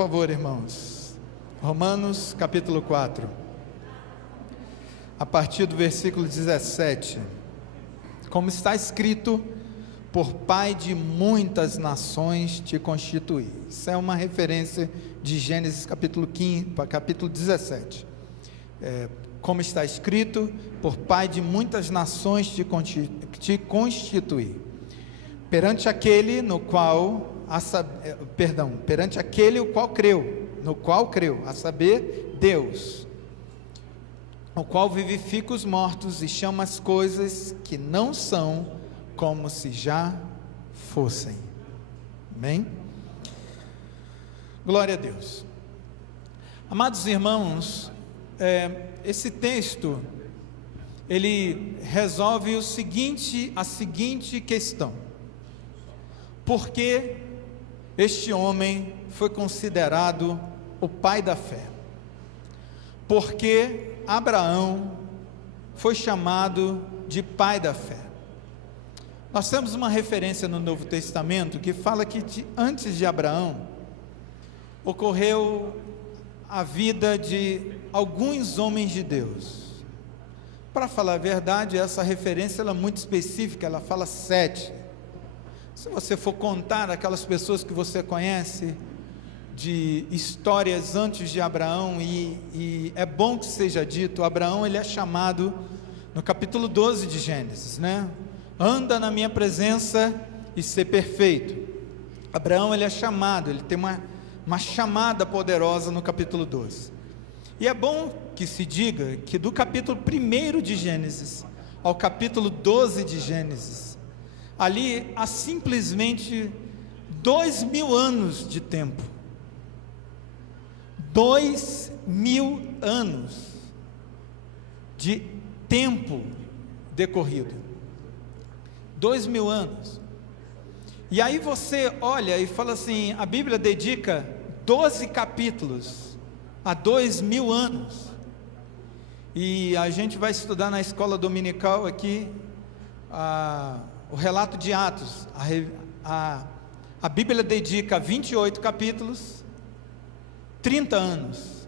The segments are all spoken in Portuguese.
favor, irmãos. Romanos capítulo 4, a partir do versículo 17. Como está escrito: por pai de muitas nações te constituí. Isso é uma referência de Gênesis capítulo 15, capítulo 17. Como está escrito: por pai de muitas nações te constituí. Perante aquele no qual perante aquele o qual creu, no qual creu, a saber, Deus, o qual vivifica os mortos e chama as coisas que não são como se já fossem. Amém? Glória a Deus. Amados irmãos, esse texto, ele resolve a seguinte questão: por que este homem foi considerado o pai da fé? Porque Abraão foi chamado de pai da fé. Nós temos uma referência no Novo Testamento que fala que antes de Abraão ocorreu a vida de alguns homens de Deus. Para falar a verdade, essa referência ela é muito específica, ela fala 7. Se você for contar aquelas pessoas que você conhece de histórias antes de Abraão, e é bom que seja dito, Abraão ele é chamado no capítulo 12 de Gênesis, né? Anda na minha presença e ser perfeito. Abraão ele é chamado, ele tem uma chamada poderosa no capítulo 12. E é bom que se diga que do capítulo 1 de Gênesis ao capítulo 12 de Gênesis, ali há simplesmente 2000 anos de tempo. 2000 anos de tempo decorrido. 2000 anos. E aí você olha e fala assim: a Bíblia dedica 12 capítulos a 2000 anos. E a gente vai estudar na escola dominical aqui o relato de Atos. A Bíblia dedica 28 capítulos, 30 anos.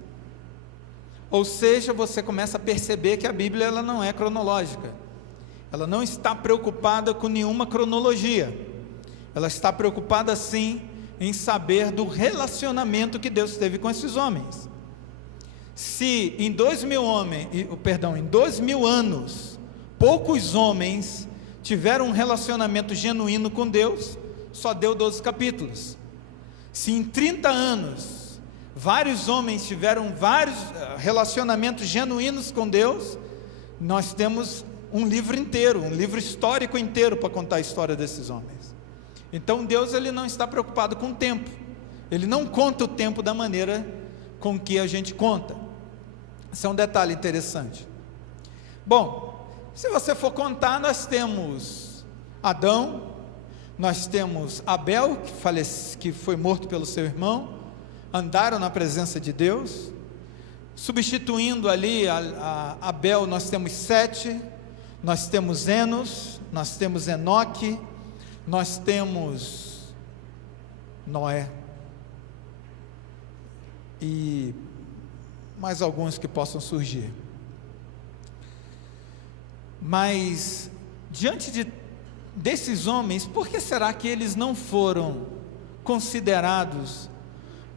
Ou seja, você começa a perceber que a Bíblia ela não é cronológica. Ela não está preocupada com nenhuma cronologia. Ela está preocupada sim em saber do relacionamento que Deus teve com esses homens. Se em 2000 anos, poucos homens tiveram um relacionamento genuíno com Deus, só deu 12 capítulos. Se em 30 anos, vários homens tiveram vários relacionamentos genuínos com Deus, nós temos um livro inteiro, um livro histórico inteiro para contar a história desses homens. Então Deus ele não está preocupado com o tempo, Ele não conta o tempo da maneira com que a gente conta. Esse é um detalhe interessante. Bom, se você for contar, nós temos Adão, nós temos Abel, que foi morto pelo seu irmão, andaram na presença de Deus. Substituindo ali a Abel, nós temos Sete, nós temos Enos, nós temos Enoque, nós temos Noé, e mais alguns que possam surgir. Mas diante desses homens, por que será que eles não foram considerados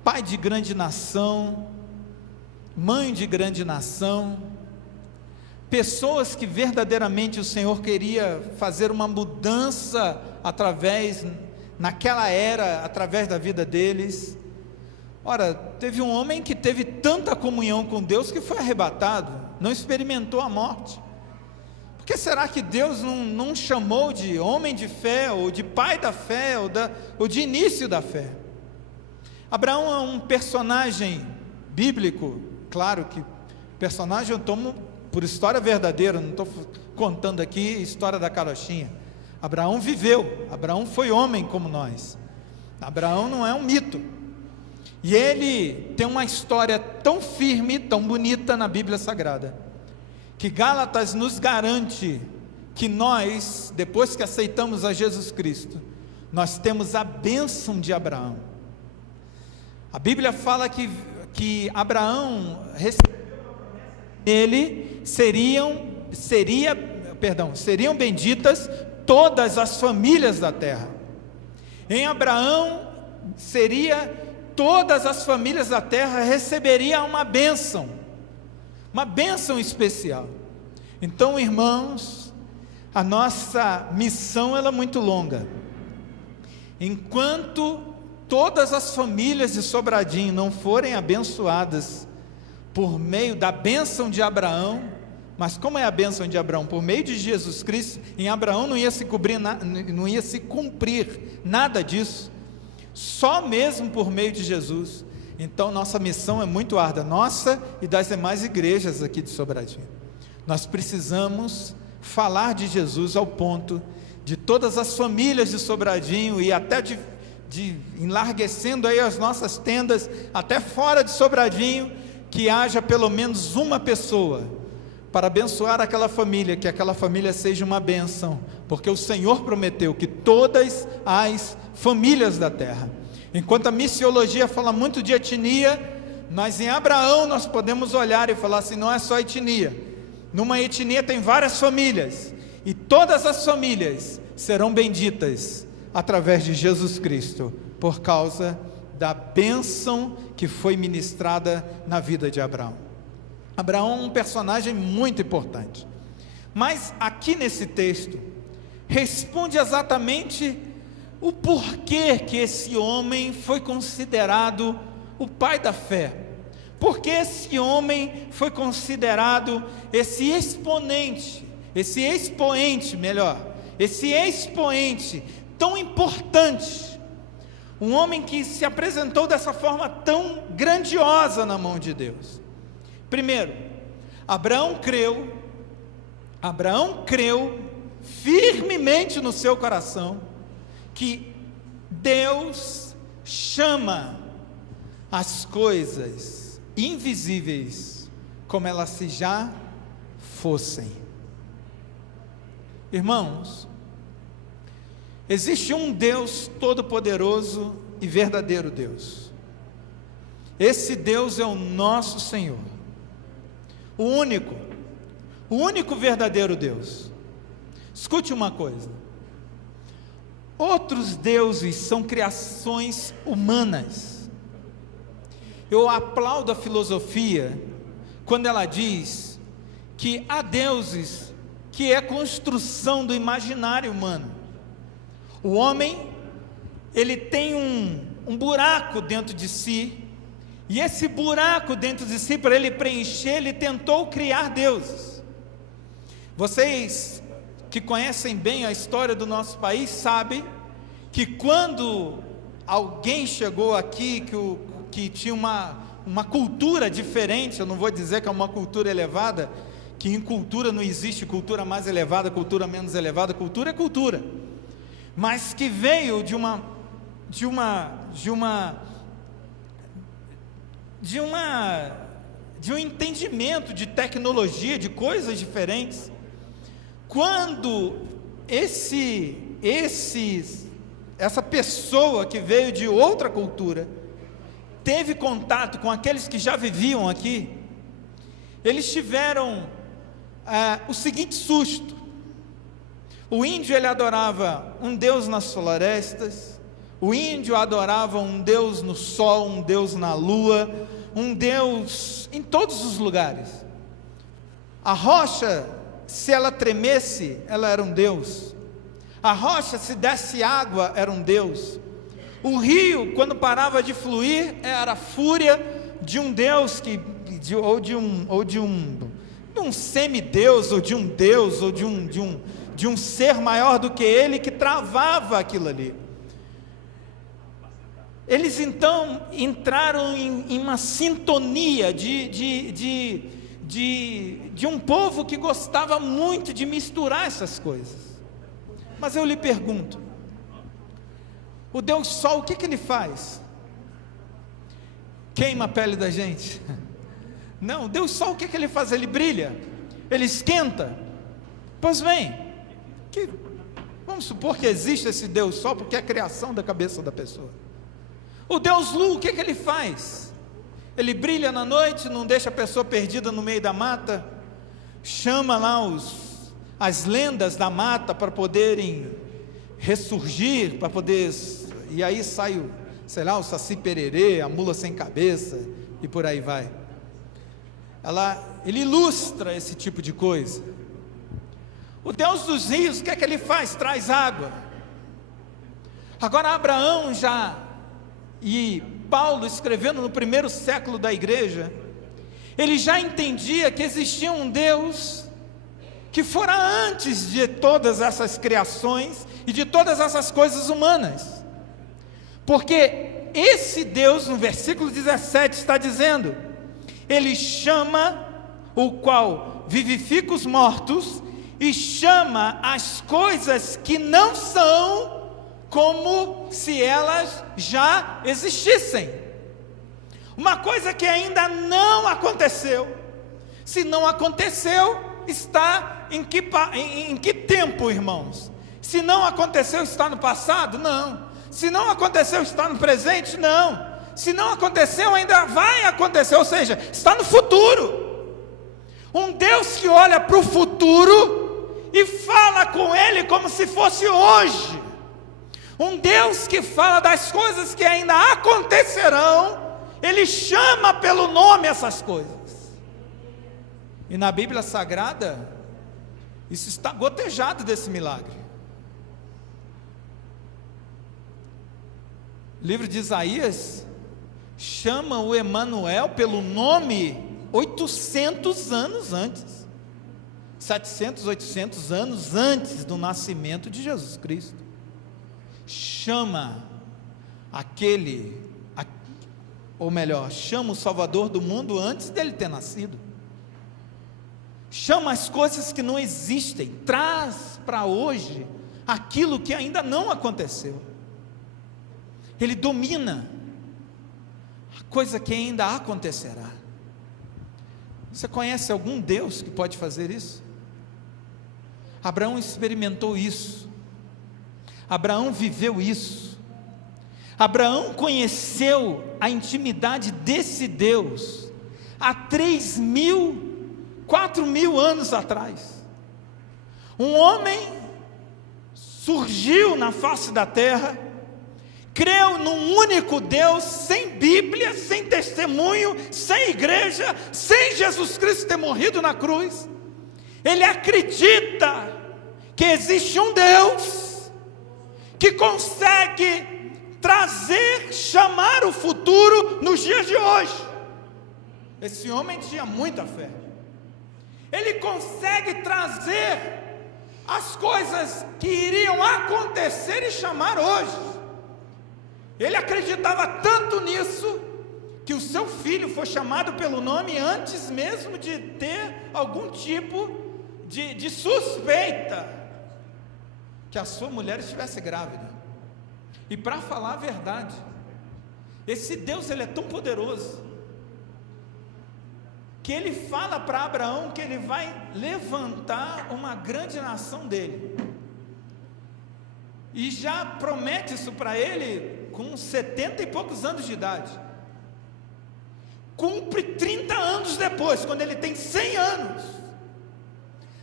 pai de grande nação, mãe de grande nação, pessoas que verdadeiramente o Senhor queria fazer uma mudança naquela era, através da vida deles? Ora, teve um homem que teve tanta comunhão com Deus que foi arrebatado, não experimentou a morte. Por que será que Deus não chamou de homem de fé, ou de pai da fé, ou de início da fé? Abraão é um personagem bíblico, claro que personagem eu tomo por história verdadeira, não estou contando aqui história da carochinha. Abraão viveu, Abraão foi homem como nós. Abraão não é um mito. E ele tem uma história tão firme, tão bonita na Bíblia Sagrada, que Gálatas nos garante que nós, depois que aceitamos a Jesus Cristo, nós temos a bênção de Abraão. A Bíblia fala que Abraão recebeu a promessa que nele seriam benditas todas as famílias da terra. Em Abraão todas as famílias da terra receberiam uma bênção especial. Então, irmãos, a nossa missão ela é muito longa. Enquanto todas as famílias de Sobradinho não forem abençoadas por meio da bênção de Abraão, mas como é a bênção de Abraão? Por meio de Jesus Cristo, em Abraão não ia se cumprir nada disso, só mesmo por meio de Jesus. Então nossa missão é muito árdua, nossa e das demais igrejas aqui de Sobradinho. Nós precisamos falar de Jesus ao ponto de todas as famílias de Sobradinho e até de enlarguecendo aí as nossas tendas, até fora de Sobradinho, que haja pelo menos uma pessoa para abençoar aquela família, que aquela família seja uma bênção, porque o Senhor prometeu que todas as famílias da terra, enquanto a missiologia fala muito de etnia, mas em Abraão nós podemos olhar e falar assim, não é só etnia, numa etnia tem várias famílias, e todas as famílias serão benditas através de Jesus Cristo, por causa da bênção que foi ministrada na vida de Abraão. Abraão é um personagem muito importante, mas aqui nesse texto, responde exatamente o porquê que esse homem foi considerado o pai da fé, porque esse homem foi considerado esse expoente tão importante, um homem que se apresentou dessa forma tão grandiosa na mão de Deus. Primeiro, Abraão creu firmemente no seu coração que Deus chama as coisas invisíveis como elas se já fossem. Irmãos, existe um Deus todo-poderoso e verdadeiro Deus. Esse Deus é o nosso Senhor, o único verdadeiro Deus. Escute uma coisa: outros deuses são criações humanas. Eu aplaudo a filosofia quando ela diz que há deuses que é construção do imaginário humano. O homem, ele tem um buraco dentro de si, e esse buraco dentro de si, para ele preencher, ele tentou criar deuses. Vocês que conhecem bem a história do nosso país, sabem que quando alguém chegou aqui, que tinha uma cultura diferente, eu não vou dizer que é uma cultura elevada, que em cultura não existe cultura mais elevada, cultura menos elevada, cultura é cultura, mas que veio de um entendimento de tecnologia, de coisas diferentes. Quando essa pessoa que veio de outra cultura teve contato com aqueles que já viviam aqui, eles tiveram o seguinte susto: o índio ele adorava um Deus nas florestas, o índio adorava um Deus no sol, um Deus na lua, um Deus em todos os lugares. A rocha, se ela tremesse, ela era um Deus. A rocha, se desse água, era um Deus. O rio, quando parava de fluir, era a fúria de um Deus, ou de um semideus, ou de um Deus, ou de um ser maior do que ele, que travava aquilo ali. Eles então entraram em uma sintonia de um povo que gostava muito de misturar essas coisas. Mas eu lhe pergunto, o Deus Sol, o que ele faz? Queima a pele da gente? Não, o Deus Sol, o que ele faz? Ele brilha? Ele esquenta? Pois bem, vamos supor que existe esse Deus Sol, porque é a criação da cabeça da pessoa. O Deus Lu, o que ele faz? Ele brilha na noite, não deixa a pessoa perdida no meio da mata, chama lá as lendas da mata para poderem ressurgir, para poder, e aí sai o Saci Pererê, a mula sem cabeça, e por aí vai. Ele ilustra esse tipo de coisa. O Deus dos rios, o que ele faz? Traz água. Agora Abraão e Paulo, escrevendo no primeiro século da igreja, ele já entendia que existia um Deus que fora antes de todas essas criações e de todas essas coisas humanas, porque esse Deus, no versículo 17, está dizendo: ele chama o qual vivifica os mortos e chama as coisas que não são como se elas já existissem. Uma coisa que ainda não aconteceu. Se não aconteceu, está em que tempo, irmãos? Se não aconteceu, está no passado? Não. Se não aconteceu, está no presente? Não. Se não aconteceu, ainda vai acontecer, ou seja, está no futuro. Um Deus que olha para o futuro e fala com ele como se fosse hoje. Um Deus que fala das coisas que ainda acontecerão, ele chama pelo nome essas coisas. E na Bíblia Sagrada, isso está gotejado desse milagre. O livro de Isaías chama o Emanuel pelo nome 800 anos antes, 700, 800 anos antes do nascimento de Jesus Cristo. Chama chama o Salvador do mundo antes dele ter nascido. Chama as coisas que não existem, traz para hoje aquilo que ainda não aconteceu. Ele domina a coisa que ainda acontecerá. Você conhece algum Deus que pode fazer isso? Abraão experimentou isso. Abraão viveu isso. Abraão conheceu a intimidade desse Deus há 4.000 anos atrás. Um homem surgiu na face da terra, creu num único Deus, sem Bíblia, sem testemunho, sem igreja, sem Jesus Cristo ter morrido na cruz. Ele acredita que existe um Deus que consegue chamar o futuro nos dias de hoje. Esse homem tinha muita fé. Ele consegue trazer as coisas que iriam acontecer e chamar hoje. Ele acreditava tanto nisso, que o seu filho foi chamado pelo nome antes mesmo de ter algum tipo de suspeita que a sua mulher estivesse grávida. E para falar a verdade, esse Deus, ele é tão poderoso, que ele fala para Abraão que ele vai levantar uma grande nação dele, e já promete isso para ele com 70 e poucos anos de idade. Cumpre 30 anos depois, quando ele tem 100 anos.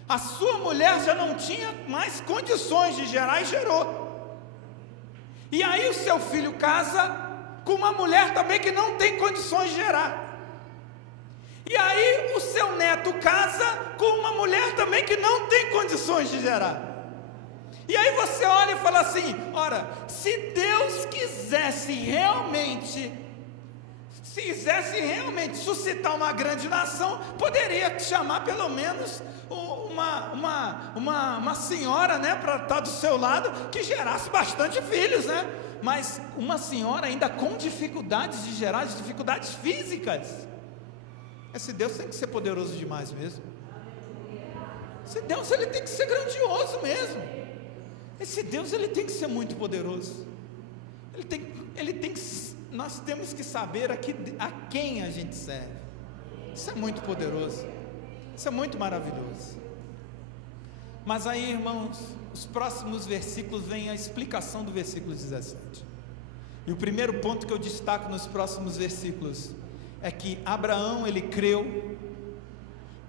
A sua mulher já não tinha mais condições de gerar e gerou. E aí o seu filho casa com uma mulher também que não tem condições de gerar. E aí o seu neto casa com uma mulher também que não tem condições de gerar. E aí você olha e fala assim: ora, se Deus quisesse realmente suscitar uma grande nação, poderia chamar pelo menos uma senhora, né, para estar do seu lado, que gerasse bastante filhos, né? Mas uma senhora ainda com dificuldades de gerar, dificuldades físicas. Esse Deus tem que ser poderoso demais mesmo. Esse Deus, ele tem que ser grandioso mesmo. Esse Deus, ele tem que ser muito poderoso. Nós temos que saber a quem a gente serve. Isso é muito poderoso. Isso é muito maravilhoso. Mas aí, irmãos, os próximos versículos vem a explicação do versículo 17. E o primeiro ponto que eu destaco nos próximos versículos é que Abraão, ele creu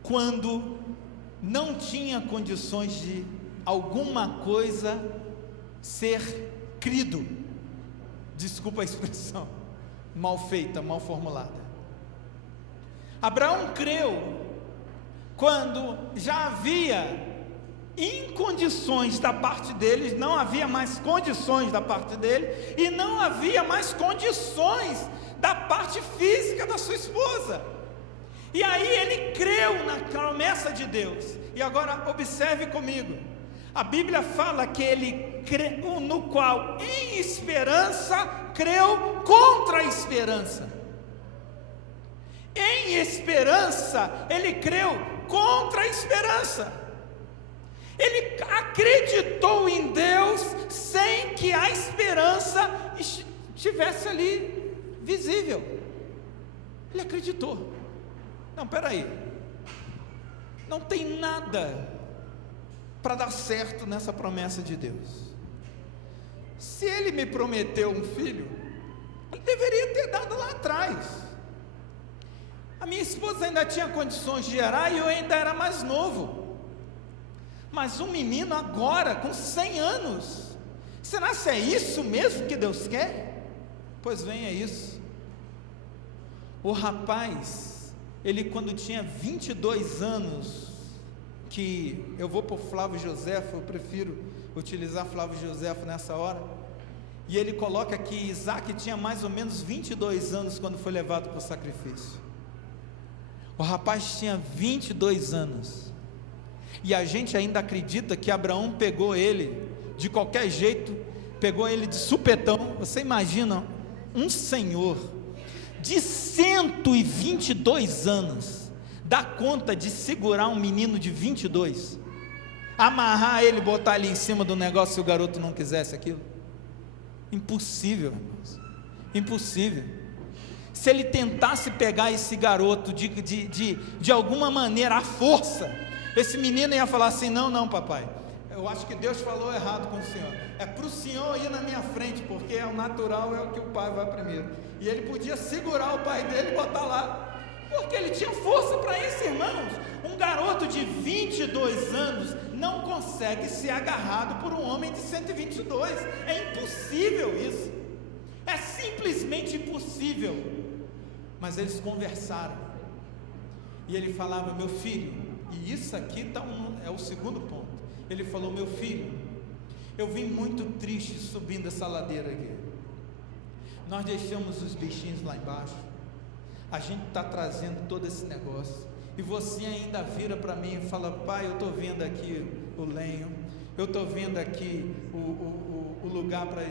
quando não tinha condições de alguma coisa ser crido. Desculpa a expressão mal feita, mal formulada. Abraão creu quando já havia incondições da parte dele, não havia mais condições da parte dele, e não havia mais condições da parte física da sua esposa. E aí ele creu na promessa de Deus. E agora observe comigo, a Bíblia fala que ele creu, no qual em esperança creu contra a esperança. Em esperança ele creu contra a esperança. Ele acreditou em Deus sem que a esperança estivesse ali visível. Ele acreditou. Não, peraí, não tem nada para dar certo nessa promessa de Deus. Se ele me prometeu um filho, ele deveria ter dado lá atrás. A minha esposa ainda tinha condições de gerar e eu ainda era mais novo. Mas um menino agora, com 100 anos, será que é isso mesmo que Deus quer? Pois bem, é isso. O rapaz, ele quando tinha 22 anos, que eu vou por Flávio Joséfo, eu prefiro utilizar Flávio Joséfo nessa hora, e ele coloca que Isaac tinha mais ou menos 22 anos quando foi levado para o sacrifício. O rapaz tinha 22 anos, e a gente ainda acredita que Abraão pegou ele de qualquer jeito, pegou ele de supetão. Você imagina um senhor de 122 anos dá conta de segurar um menino de 22, amarrar ele, botar ele em cima do negócio se o garoto não quisesse aquilo? Impossível, irmãos, impossível. Se ele tentasse pegar esse garoto de alguma maneira, à força, esse menino ia falar assim: não papai, eu acho que Deus falou errado com o senhor, é para o senhor ir na minha frente, porque é o natural, é o que o pai vai primeiro. E ele podia segurar o pai dele e botar lá, porque ele tinha força para isso, irmãos. Um garoto de 22 anos não consegue ser agarrado por um homem de 122, é impossível isso, é simplesmente impossível. Mas eles conversaram, e ele falava: meu filho, e isso aqui é o segundo ponto. Ele falou: meu filho, eu vim muito triste subindo essa ladeira aqui. Nós deixamos os bichinhos lá embaixo, a gente está trazendo todo esse negócio, e você ainda vira para mim e fala: pai, eu estou vendo aqui o lenho, eu estou vendo aqui o lugar para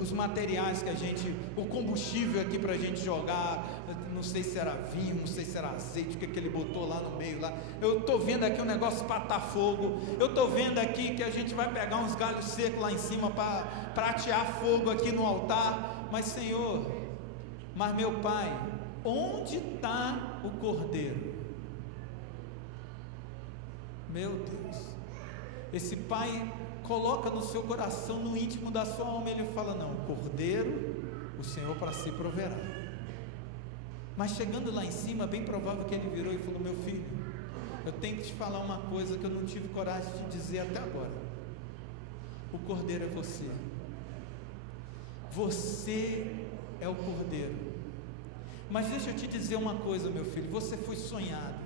os materiais que a gente, o combustível aqui para a gente jogar, não sei se era vinho, não sei se era azeite, o que ele botou lá no meio lá. Eu estou vendo aqui um negócio para atar fogo, eu estou vendo aqui que a gente vai pegar uns galhos secos lá em cima para atear fogo aqui no altar. Mas Senhor, mas meu pai, onde está o cordeiro? Meu Deus, esse pai coloca no seu coração, no íntimo da sua alma, ele fala: não, o cordeiro, o Senhor para si proverá. Mas chegando lá em cima, bem provável que ele virou e falou: meu filho, eu tenho que te falar uma coisa que eu não tive coragem de dizer até agora. O cordeiro é você. Você é o cordeiro. Mas deixa eu te dizer uma coisa, meu filho, você foi sonhado,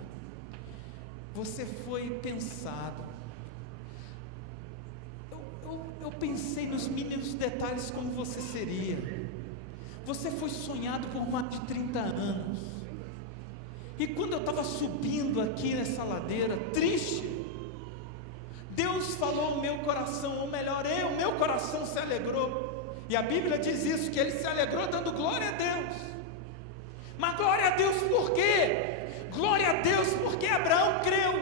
você foi pensado. Eu pensei nos mínimos detalhes como você seria. Você foi sonhado por mais de 30 anos. E quando eu estava subindo aqui nessa ladeira, triste, Deus falou ao meu coração, ou melhor, o meu coração se alegrou. E a Bíblia diz isso, que ele se alegrou dando glória a Deus. Mas glória a Deus por quê? Glória a Deus porque Abraão creu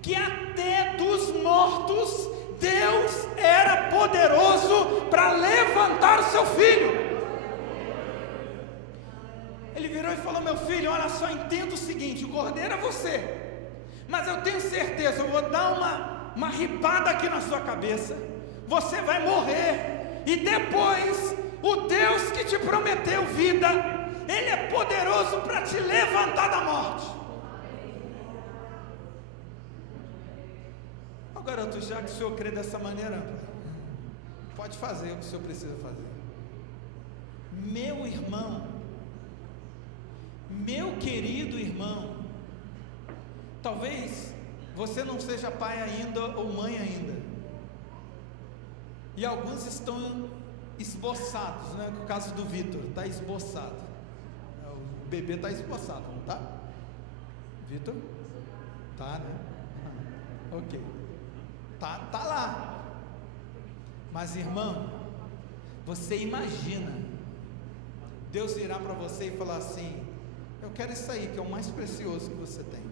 que até dos mortos Deus era poderoso para levantar o seu filho. Ele virou e falou: meu filho, olha só, entenda o seguinte, o cordeiro é você, mas eu tenho certeza, eu vou dar uma ripada aqui na sua cabeça, você vai morrer, e depois o Deus que te prometeu vida, Ele é poderoso para te levantar da morte. Ó garoto, já que o senhor crê dessa maneira, pode fazer o que o senhor precisa fazer. Meu irmão, meu querido irmão, talvez você não seja pai ainda ou mãe ainda, e alguns estão esboçados, né? No caso do Vitor, está esboçado, o bebê está esboçado, não está? Vitor? Tá, né? Ok, tá lá. Mas irmão, você imagina Deus virar para você e falar assim: eu quero isso aí que é o mais precioso que você tem,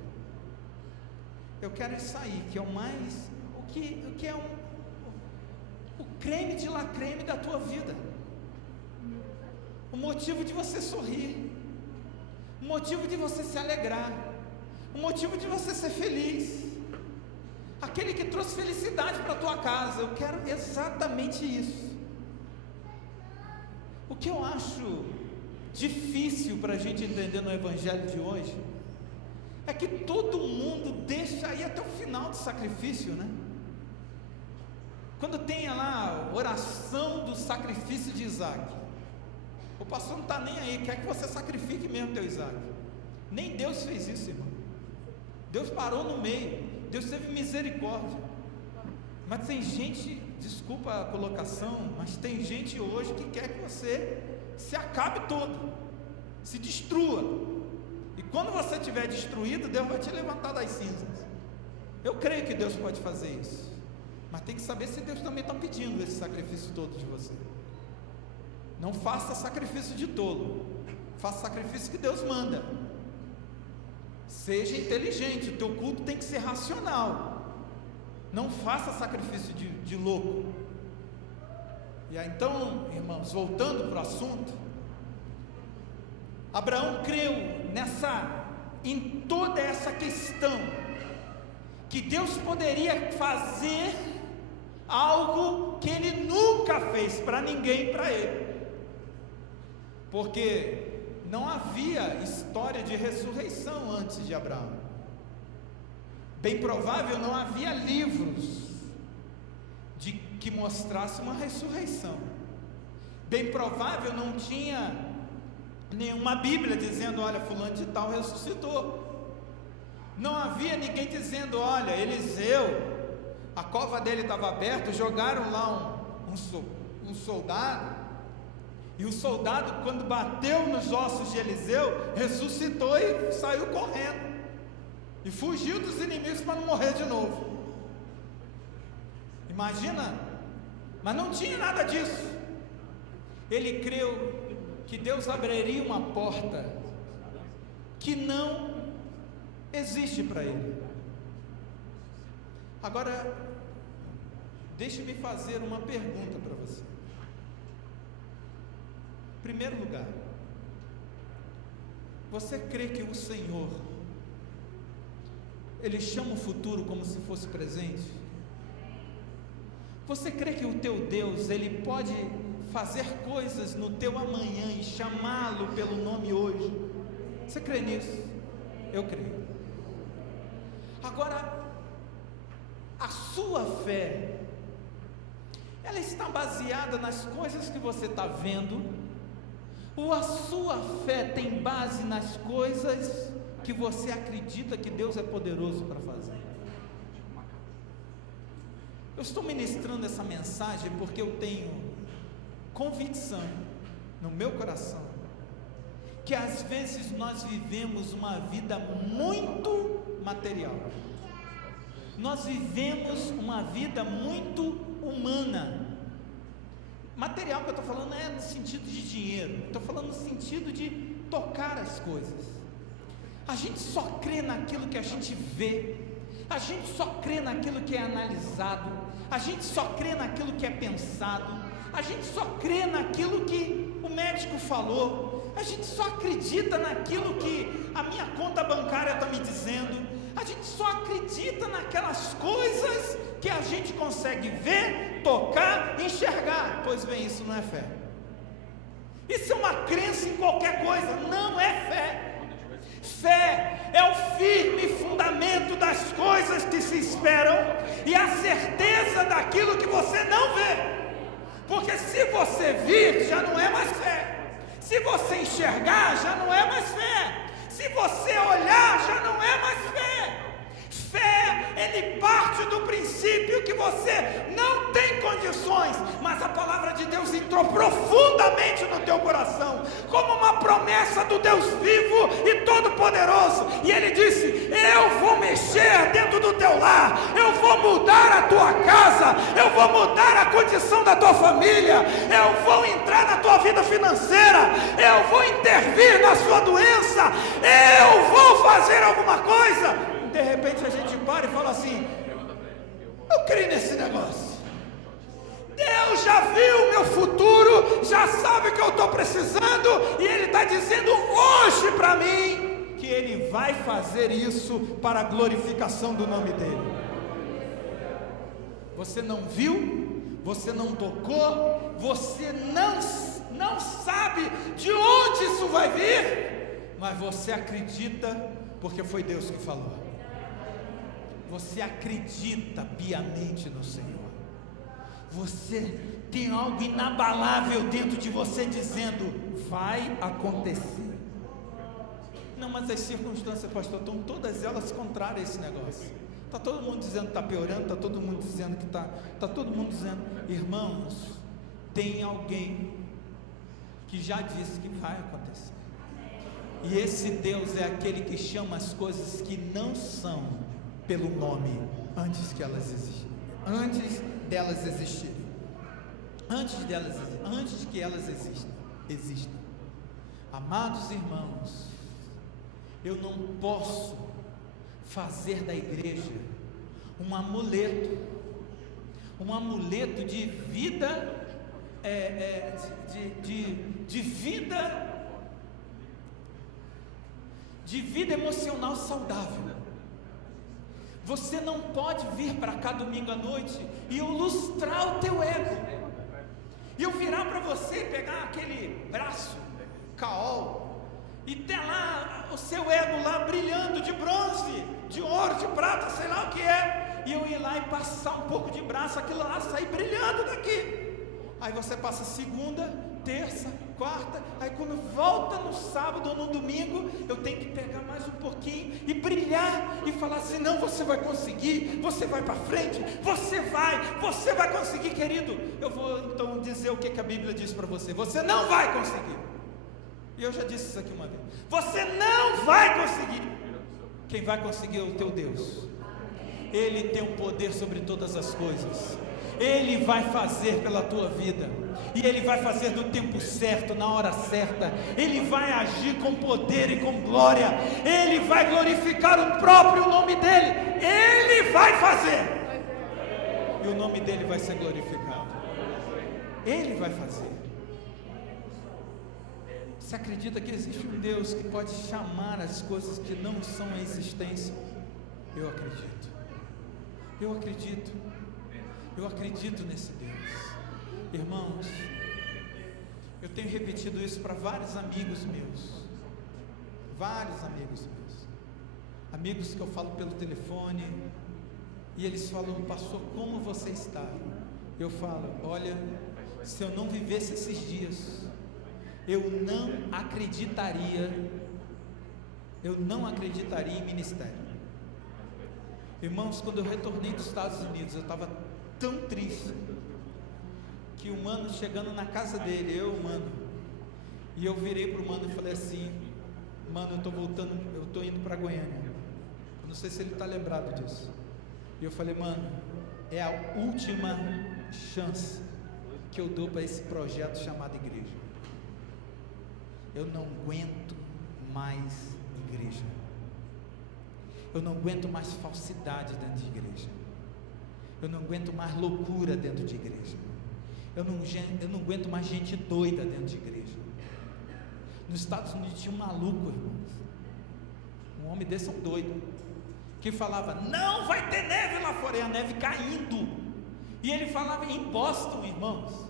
eu quero isso aí que é o mais, o que é o creme de la creme da tua vida, o motivo de você sorrir, o motivo de você se alegrar, o motivo de você ser feliz, aquele que trouxe felicidade para a tua casa. Eu quero exatamente isso. O que eu acho difícil para a gente entender no evangelho de hoje é que todo mundo deixa aí até o final do sacrifício, né? Quando tem lá a oração do sacrifício de Isaac, o pastor não está nem aí, quer que você sacrifique mesmo teu Isaac. Nem Deus fez isso, irmão. Deus parou no meio, Deus teve misericórdia. Mas tem gente, desculpa a colocação, mas tem gente hoje que quer que você se acabe todo, se destrua, e quando você estiver destruído, Deus vai te levantar das cinzas. Eu creio que Deus pode fazer isso, mas tem que saber se Deus também está pedindo esse sacrifício todo de você. Não faça sacrifício de tolo, faça sacrifício que Deus manda. Seja inteligente, o teu culto tem que ser racional, não faça sacrifício de louco. E aí então, irmãos, voltando para o assunto, Abraão creu em toda essa questão, que Deus poderia fazer algo que Ele nunca fez para ninguém, para ele, porque não havia história de ressurreição antes de Abraão. Bem provável não havia livros que mostrasse uma ressurreição. Bem provável não tinha nenhuma Bíblia dizendo: olha, fulano de tal ressuscitou. Não havia ninguém dizendo: olha, Eliseu, a cova dele estava aberta, jogaram lá um soldado, e o soldado, quando bateu nos ossos de Eliseu, ressuscitou e saiu correndo, e fugiu dos inimigos para não morrer de novo. Imagina, mas não tinha nada disso. Ele creu que Deus abriria uma porta que não existe para ele. Agora, deixe-me fazer uma pergunta para você. Em primeiro lugar, você crê que o Senhor, Ele chama o futuro como se fosse presente? Você crê que o teu Deus, Ele pode fazer coisas no teu amanhã e chamá-lo pelo nome hoje? Você crê nisso? Eu creio. Agora, a sua fé, ela está baseada nas coisas que você está vendo, ou a sua fé tem base nas coisas que você acredita que Deus é poderoso para fazer? Eu estou ministrando essa mensagem porque eu tenho convicção no meu coração que às vezes nós vivemos uma vida muito material, nós vivemos uma vida muito humana. Material que eu estou falando não é no sentido de dinheiro, estou falando no sentido de tocar as coisas. A gente só crê naquilo que a gente vê, a gente só crê naquilo que é analisado, a gente só crê naquilo que é pensado, a gente só crê naquilo que o médico falou, a gente só acredita naquilo que a minha conta bancária está me dizendo, a gente só acredita naquelas coisas que a gente consegue ver, tocar, enxergar. Pois bem, isso não é fé. Isso é uma crença em qualquer coisa, não é fé. Fé é o firme fundamento das coisas que se esperam e a certeza daquilo que você não vê. Porque se você vir, já não é mais fé. Se você enxergar, já não é mais fé. Se você olhar, já não é mais fé. Fé, ele parte do princípio que você não tem condições, mas a palavra de Deus entrou profundamente no teu coração, como uma promessa do Deus vivo e todo-poderoso, e ele disse: eu vou mexer dentro do teu lar, eu vou mudar a tua casa, eu vou mudar a condição da tua família, eu vou entrar na tua vida financeira, eu vou intervir na sua doença, eu vou fazer alguma coisa. De repente a gente para e fala assim: eu creio nesse negócio. Deus já viu o meu futuro, já sabe o que eu estou precisando, e Ele está dizendo hoje para mim que Ele vai fazer isso para a glorificação do nome dEle. Você não viu, você não tocou, você não sabe de onde isso vai vir, mas você acredita porque foi Deus que falou. Você acredita piamente no Senhor. Você tem algo inabalável dentro de você dizendo: vai acontecer. Não, mas as circunstâncias, pastor, estão todas elas contrárias a esse negócio. Está todo mundo dizendo que está piorando, está todo mundo dizendo que está todo mundo dizendo. Irmãos, tem alguém que já disse que vai acontecer. E esse Deus é aquele que chama as coisas que não são pelo nome, antes que elas existem, antes que elas existam. Amados irmãos, eu não posso fazer da igreja um amuleto de vida, de vida emocional saudável. Você não pode vir para cá domingo à noite e eu lustrar o teu ego, e eu virar para você, pegar aquele braço caol e ter lá o seu ego lá brilhando de bronze, de ouro, de prata, sei lá o que é, e eu ir lá e passar um pouco de braço, aquilo lá sair brilhando daqui. Aí você passa segunda, terça, quarta, aí quando volta no sábado ou no domingo, eu tenho que pegar mais um pouquinho e brilhar e falar assim: não, você vai conseguir, você vai para frente, você vai conseguir, querido. Eu vou então dizer o que a Bíblia diz para você: você não vai conseguir. E eu já disse isso aqui uma vez: você não vai conseguir. Quem vai conseguir é o teu Deus. Ele tem o poder sobre todas as coisas. Ele vai fazer pela tua vida, e Ele vai fazer no tempo certo, na hora certa. Ele vai agir com poder e com glória. Ele vai glorificar o próprio nome dEle. Ele vai fazer, e o nome dEle vai ser glorificado. Ele vai fazer. Você acredita que existe um Deus que pode chamar as coisas que não são a existência? Eu acredito. Eu acredito nesse Deus. Irmãos, eu tenho repetido isso para vários amigos meus, amigos que eu falo pelo telefone, e eles falam: pastor, como você está? Eu falo: olha, se eu não vivesse esses dias, eu não acreditaria em ministério. Irmãos, quando eu retornei dos Estados Unidos, eu estava tão triste, que o mano, chegando na casa dele, e eu virei para o mano e falei assim: mano, eu estou indo para Goiânia. Eu não sei se ele está lembrado disso. E eu falei: mano, é a última chance que eu dou para esse projeto chamado igreja. Eu não aguento mais igreja. Eu não aguento mais falsidade dentro de igreja. Eu não aguento mais loucura dentro de igreja. Eu não aguento mais gente doida dentro de igreja. Nos Estados Unidos tinha um maluco, irmãos, um homem desse, um doido, que falava: não vai ter neve lá fora, e a neve caindo. E ele falava em Boston, irmãos,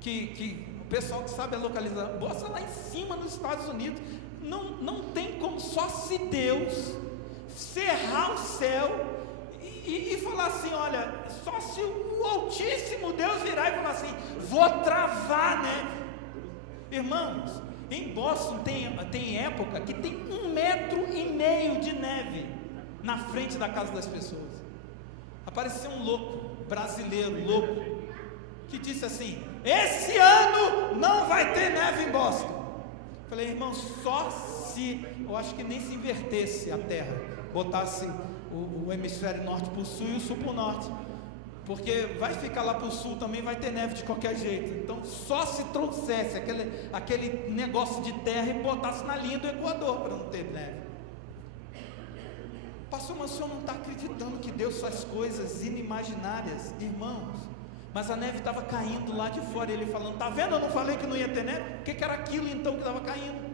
que pessoal que sabe a localização, Boston lá em cima nos Estados Unidos. Não tem como, só se Deus cerrar o céu e falar assim, olha, só se o Altíssimo Deus virar e falar assim, vou travar a neve. Irmãos, em Boston tem época que tem 1,5 metro de neve na frente da casa das pessoas. Apareceu um louco, brasileiro louco, que disse assim, esse ano não vai ter neve em Boston. Falei, irmão, só se, eu acho que nem se invertesse a terra, botasse o hemisfério norte para o sul e o sul para o norte, porque vai ficar lá para o sul também, vai ter neve de qualquer jeito. Então só se trouxesse aquele negócio de terra e botasse na linha do Equador para não ter neve. Pastor, mas o senhor não está acreditando que Deus faz coisas inimaginárias? Irmãos, mas a neve estava caindo lá de fora, e ele falando, está vendo, eu não falei que não ia ter neve? O que era aquilo então que estava caindo?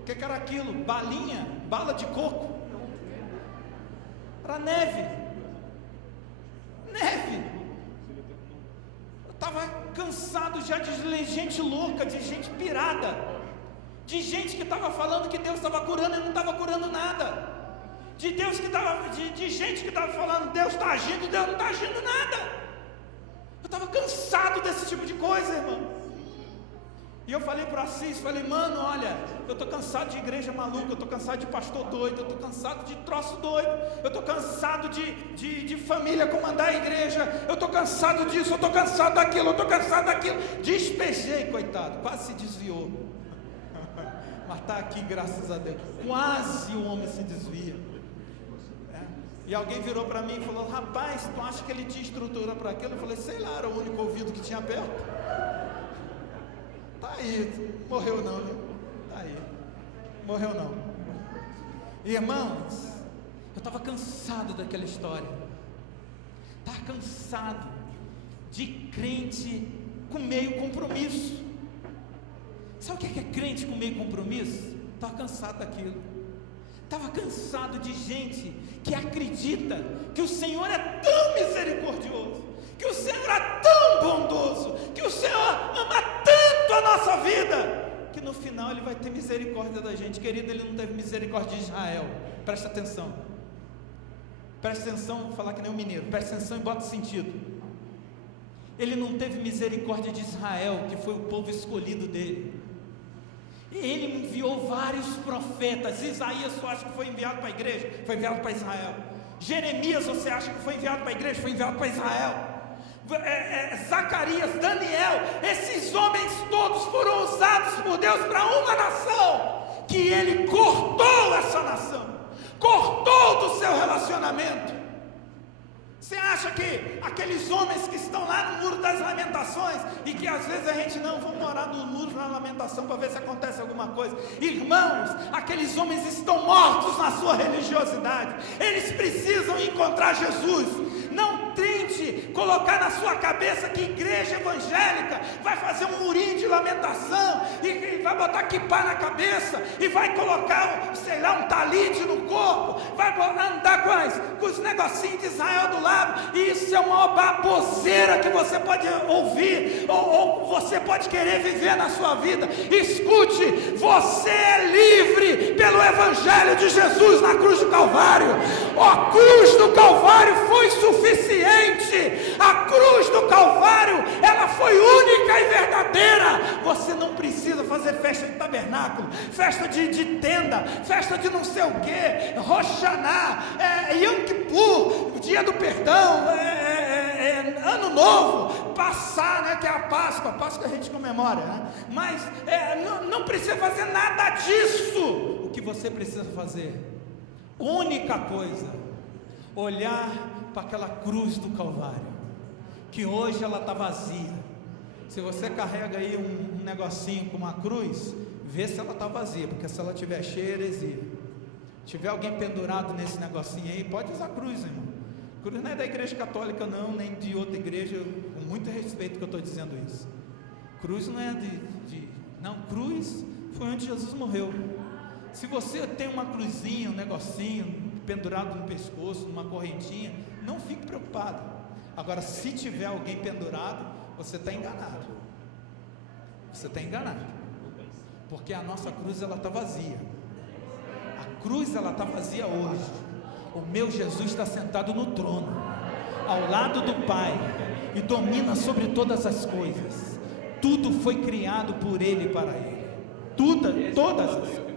O que era aquilo? Balinha? Bala de coco? Era neve. Neve. Eu estava cansado já de gente louca, de gente pirada, de gente que estava falando que Deus estava curando e não estava curando nada, de gente que estava falando Deus está agindo, Deus não está agindo nada. Eu estava cansado desse tipo de coisa, irmão. E eu falei para o Assis, falei, mano, olha, eu estou cansado de igreja maluca, eu estou cansado de pastor doido, eu estou cansado de troço doido, eu estou cansado de família comandar a igreja, eu estou cansado disso, eu estou cansado daquilo, eu estou cansado daquilo. Despejei, coitado, quase se desviou. Mas está aqui, graças a Deus. Quase o homem se desvia. E alguém virou para mim e falou, rapaz, tu acha que ele tinha estrutura para aquilo? Eu falei, sei lá, era o único ouvido que tinha perto. Tá aí, morreu não, né? Tá aí, morreu não. Irmãos, eu estava cansado daquela história. Estava cansado de crente com meio compromisso. Sabe o que é crente com meio compromisso? Estava cansado daquilo. Estava cansado de gente que acredita que o Senhor é tão misericordioso, que o Senhor é tão bondoso, que o Senhor ama tanto a nossa vida, que no final Ele vai ter misericórdia da gente. Querido, Ele não teve misericórdia de Israel. Presta atenção, vou falar que nem um mineiro, presta atenção e bota sentido. Ele não teve misericórdia de Israel, que foi o povo escolhido dele. Ele enviou vários profetas. Isaías, você acha que foi enviado para a igreja? Foi enviado para Israel. Jeremias, você acha que foi enviado para a igreja? Foi enviado para Israel. Zacarias, Daniel, esses homens todos foram usados por Deus para uma nação, que Ele cortou essa nação, cortou do seu relacionamento. Você acha que aqueles homens que estão lá no Muro das Lamentações, e que às vezes a gente não vai morar no Muro da Lamentação para ver se acontece alguma coisa? Irmãos, aqueles homens estão mortos na sua religiosidade. Eles precisam encontrar Jesus. Não tente colocar na sua cabeça que igreja evangélica vai fazer um murinho de lamentação e vai botar kippá na cabeça e vai colocar, sei lá, um talite no corpo, vai andar com os negocinhos de Israel do lado. Isso é uma baboseira que você pode ouvir ou você pode querer viver na sua vida. Escute, você é livre pelo evangelho de Jesus na cruz do Calvário. A cruz do Calvário foi suficiente. A cruz do Calvário, ela foi única e verdadeira. Você não precisa fazer festa de tabernáculo, festa de tenda, festa de não sei o que, Rosh Hashanah, Yom Kippur, dia do perdão, ano novo, passar, né, que é a Páscoa a gente comemora, né? Mas não precisa fazer nada disso. O que você precisa fazer, única coisa, olhar para aquela cruz do Calvário, que hoje ela está vazia. Se você carrega aí um negocinho com uma cruz, vê se ela está vazia, porque se ela estiver cheia, é heresia. Tiver alguém pendurado nesse negocinho aí, pode usar cruz, irmão. Cruz não é da igreja católica não, nem de outra igreja, com muito respeito que eu estou dizendo isso. Cruz não é não, cruz foi onde Jesus morreu. Se você tem uma cruzinha, um negocinho pendurado no pescoço, numa correntinha, não fique preocupado. Agora, se tiver alguém pendurado, você está enganado. Você está enganado. Porque a nossa cruz, ela está vazia. A cruz, ela está vazia hoje. O meu Jesus está sentado no trono, ao lado do Pai, e domina sobre todas as coisas. Tudo foi criado por Ele e para Ele. Todas as coisas.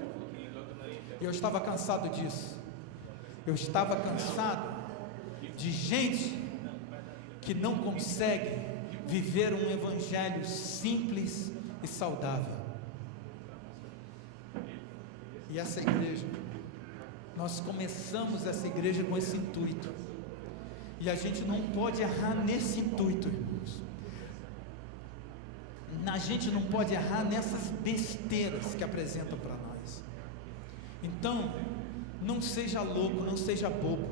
Eu estava cansado disso. Eu estava cansado de gente que não consegue viver um evangelho simples e saudável. E essa igreja, nós começamos essa igreja com esse intuito, e a gente não pode errar nesse intuito, irmãos. A gente não pode errar nessas besteiras que apresentam para nós. Então, não seja louco, não seja bobo.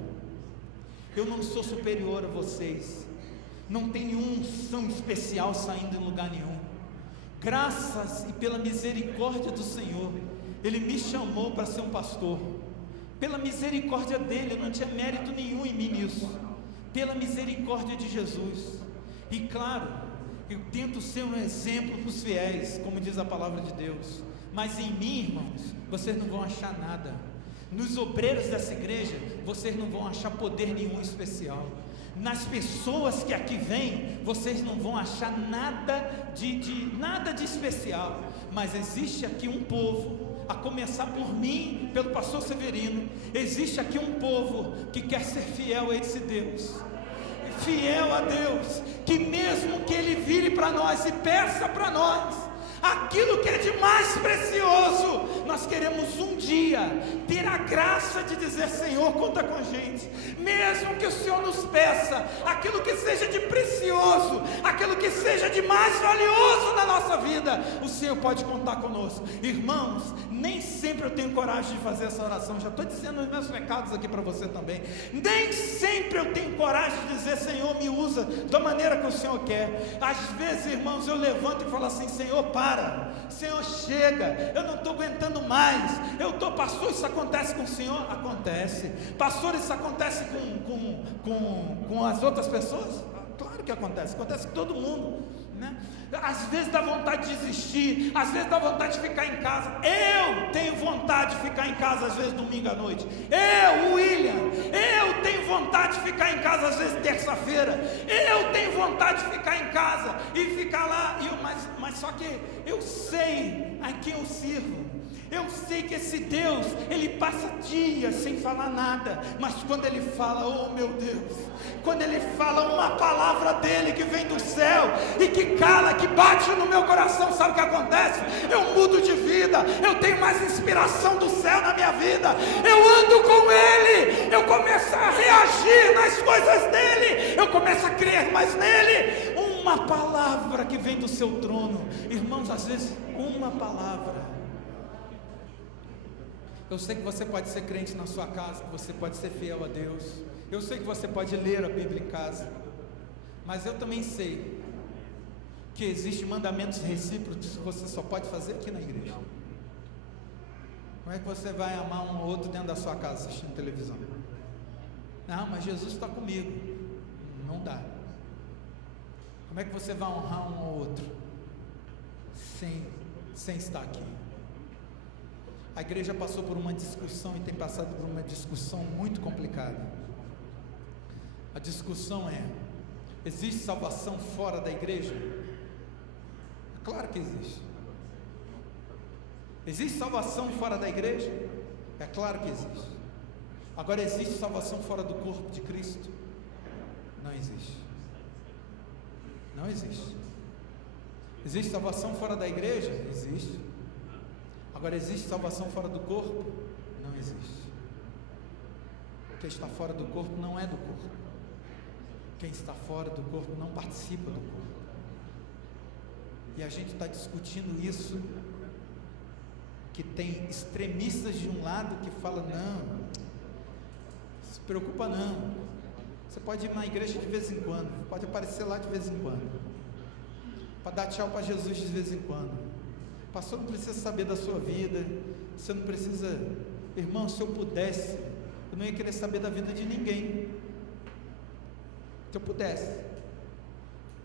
Eu não sou superior a vocês, não tem nenhuma unção especial saindo em lugar nenhum. Graças e pela misericórdia do Senhor, Ele me chamou para ser um pastor. Pela misericórdia dEle, eu não tinha mérito nenhum em mim nisso. Pela misericórdia de Jesus. E claro, eu tento ser um exemplo para os fiéis, como diz a palavra de Deus. Mas em mim, irmãos, vocês não vão achar nada. Nos obreiros dessa igreja, vocês não vão achar poder nenhum especial. Nas pessoas que aqui vêm, vocês não vão achar nada de especial. Mas existe aqui um povo, a começar por mim, pelo pastor Severino, existe aqui um povo que quer ser fiel a esse Deus, fiel a Deus, que mesmo que Ele vire para nós e peça para nós aquilo que é de mais precioso, nós queremos um dia ter a graça de dizer: Senhor, conta com a gente. Mesmo que o Senhor nos peça aquilo que seja de precioso, aquilo que seja de mais valioso na nossa vida, o Senhor pode contar conosco. Irmãos, nem sempre eu tenho coragem de fazer essa oração. Já estou dizendo os meus pecados aqui para você também. Nem sempre eu tenho coragem de dizer: Senhor, me usa da maneira que o Senhor quer. Às vezes, irmãos, eu levanto e falo assim: Senhor, Senhor, chega, eu não estou aguentando mais. Pastor, isso acontece com o Senhor? Acontece. Pastor, isso acontece com as outras pessoas? Claro que acontece com todo mundo, né? Às vezes dá vontade de desistir, às vezes dá vontade de ficar em casa. Eu tenho vontade de ficar em casa às vezes domingo à noite. Eu tenho vontade de ficar em casa às vezes terça-feira. Eu tenho vontade de ficar em casa e ficar lá. Mas só que eu sei a quem eu sirvo. Eu sei que esse Deus, Ele passa dias sem falar nada, mas quando Ele fala, oh meu Deus, quando Ele fala uma palavra dEle que vem do céu e que cala, que bate no meu coração, sabe o que acontece? Eu mudo de vida, eu tenho mais inspiração do céu na minha vida, eu ando com Ele, eu começo a reagir nas coisas dEle, eu começo a crer mais nele. Uma palavra que vem do seu trono, irmãos, às vezes uma palavra. Eu sei que você pode ser crente na sua casa, que você pode ser fiel a Deus. Eu sei que você pode ler a Bíblia em casa. Mas eu também sei que existem mandamentos recíprocos que você só pode fazer aqui na igreja. Como é que você vai amar um ou outro dentro da sua casa assistindo televisão? Não, mas Jesus está comigo. Não dá. Como é que você vai honrar um ou outro sem estar aqui? A igreja passou por uma discussão e tem passado por uma discussão muito complicada. A discussão é: existe salvação fora da igreja? É claro que existe. Existe salvação fora da igreja? É claro que existe. Agora, existe salvação fora do corpo de Cristo? Não existe. Não existe. Existe salvação fora da igreja? Existe. Agora, existe salvação fora do corpo? Não existe. Quem está fora do corpo não é do corpo. Quem está fora do corpo não participa do corpo. E a gente está discutindo isso, que tem extremistas de um lado que falam: não, se preocupa não, você pode ir na igreja de vez em quando, pode aparecer lá de vez em quando, para dar tchau para Jesus de vez em quando. Pastor, não precisa saber da sua vida, você não precisa. Irmão, se eu pudesse, eu não ia querer saber da vida de ninguém. Se eu pudesse,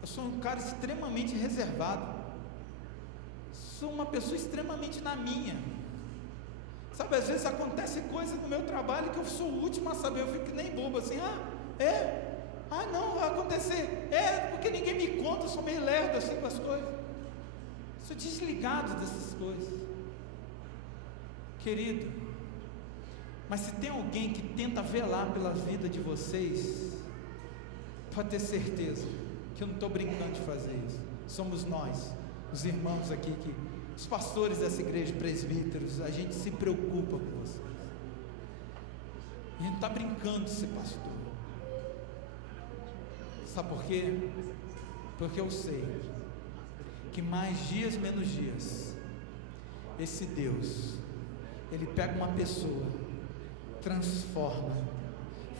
Eu sou um cara extremamente reservado. Sou uma pessoa extremamente na minha. Sabe, às vezes acontece coisa no meu trabalho que eu sou o último a saber. Eu fico que nem bobo assim. Não, vai acontecer. Porque ninguém me conta, eu sou meio lerdo assim com as coisas. Sou desligado dessas coisas. Querido, mas se tem alguém que tenta velar pela vida de vocês, pode ter certeza que eu não estou brincando de fazer isso. Somos nós, os irmãos aqui, os pastores dessa igreja, presbíteros, a gente se preocupa com vocês. A gente não está brincando de ser pastor. Sabe por quê? Porque eu sei que mais dias menos dias, esse Deus, Ele pega uma pessoa, transforma,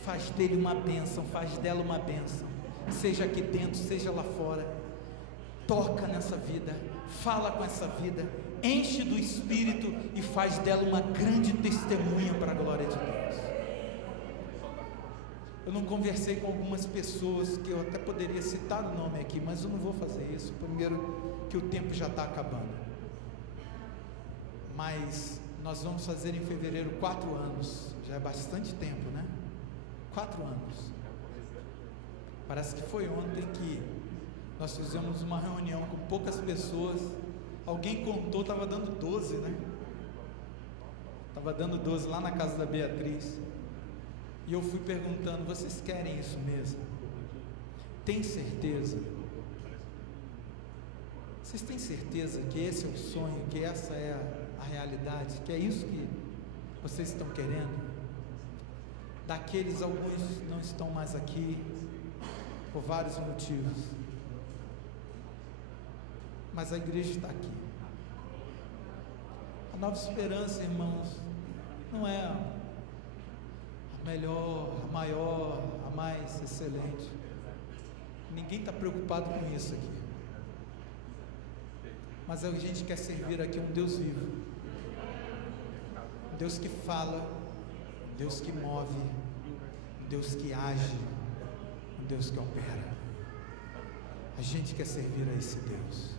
faz dele uma bênção, faz dela uma bênção, seja aqui dentro, seja lá fora, toca nessa vida, fala com essa vida, enche do Espírito e faz dela uma grande testemunha para a glória de Deus. Eu não conversei com algumas pessoas que eu até poderia citar o nome aqui, mas eu não vou fazer isso, primeiro que o tempo já está acabando. Mas nós vamos fazer em fevereiro 4 anos, já é bastante tempo, né? 4 anos. Parece que foi ontem que nós fizemos uma reunião com poucas pessoas. Alguém contou, estava dando 12, né? Estava dando 12 lá na casa da Beatriz. E eu fui perguntando: vocês querem isso mesmo? Tem certeza? Vocês têm certeza que esse é o sonho, que essa é a realidade, que é isso que vocês estão querendo? Daqueles, alguns não estão mais aqui por vários motivos, mas a igreja está aqui. A Nova Esperança, irmãos, não é a melhor, a maior, a mais excelente. Ninguém está preocupado com isso aqui. Mas a gente quer servir aqui um Deus vivo, um Deus que fala, um Deus que move, um Deus que age, um Deus que opera. A gente quer servir a esse Deus.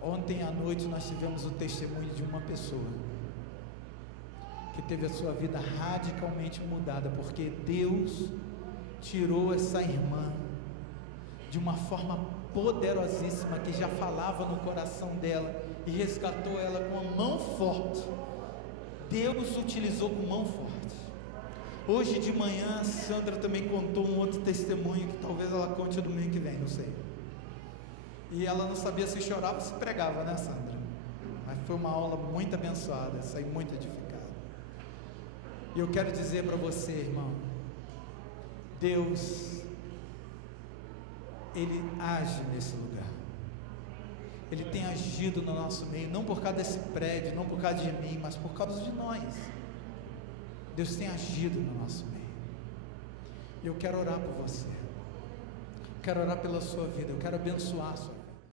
Ontem à noite nós tivemos o testemunho de uma pessoa que teve a sua vida radicalmente mudada, porque Deus tirou essa irmã de uma forma poderosíssima, que já falava no coração dela, e resgatou ela com a mão forte. Deus utilizou com mão forte. Hoje de manhã a Sandra também contou um outro testemunho, que talvez ela conte domingo que vem, não sei. E ela não sabia se chorava ou se pregava, né, Sandra? Mas foi uma aula muito abençoada, saí muito edificado. E eu quero dizer para você, irmão, Deus, Ele age nesse lugar. Ele tem agido no nosso meio, não por causa desse prédio, não por causa de mim, mas por causa de nós. Deus tem agido no nosso meio. E eu quero orar por você, quero orar pela sua vida, eu quero abençoar a sua vida.